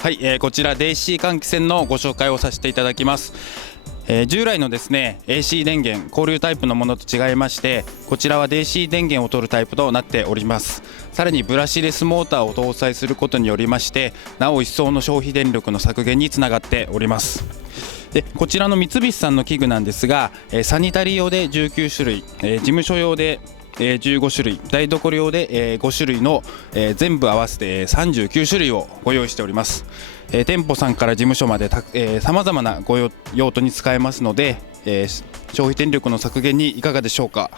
はい、こちら DC 換気扇のご紹介をさせていただきます。従来のですね AC 電源交流タイプのものと違いまして、こちらは DC 電源を取るタイプとなっております。さらにブラシレスモーターを搭載することによりまして、なお一層の消費電力の削減につながっております。でこちらの三菱さんの器具なんですが、サニタリー用で19種類、事務所用で15種類、台所用で5種類の全部合わせて39種類をご用意しております。店舗さんから事務所までさまざまな用途に使えますので、消費電力の削減にいかがでしょうか。